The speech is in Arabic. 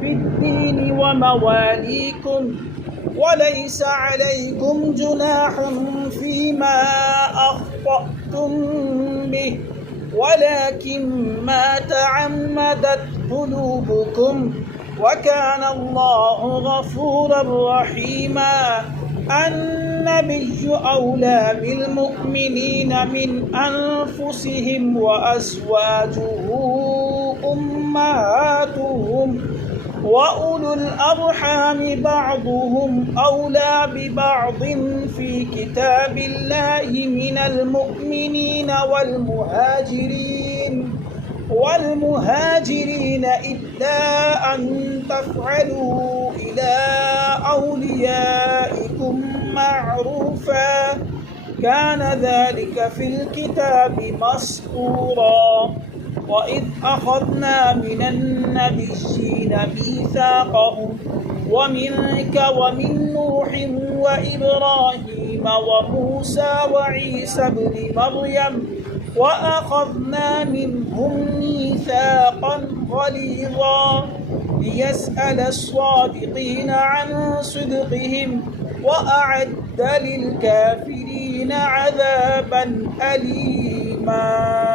في الدين ومواليكم، وليس عليكم جناح فيما أخطأتم به، ولكن ما تعمدت قلوبكم، وكان الله غفورا رحيما. النبي أولى بالمؤمنين من أنفسهم وأزواجه أمهاتهم، وأولو الأرحام بعضهم أولى ببعض في كتاب الله من المؤمنين والمهاجرين إلا أن تفعلوا إلى أوليائكم معروفا، كان ذلك في الكتاب مسطورا. وإذ أخذنا من النبيين ميثاقهم ومنك ومن نوح وإبراهيم وموسى وعيسى ابن مريم، وأخذنا منهم ميثاقا غليظا، ليسأل الصادقين عن صدقهم، وأعد للكافرين عذابا أليما.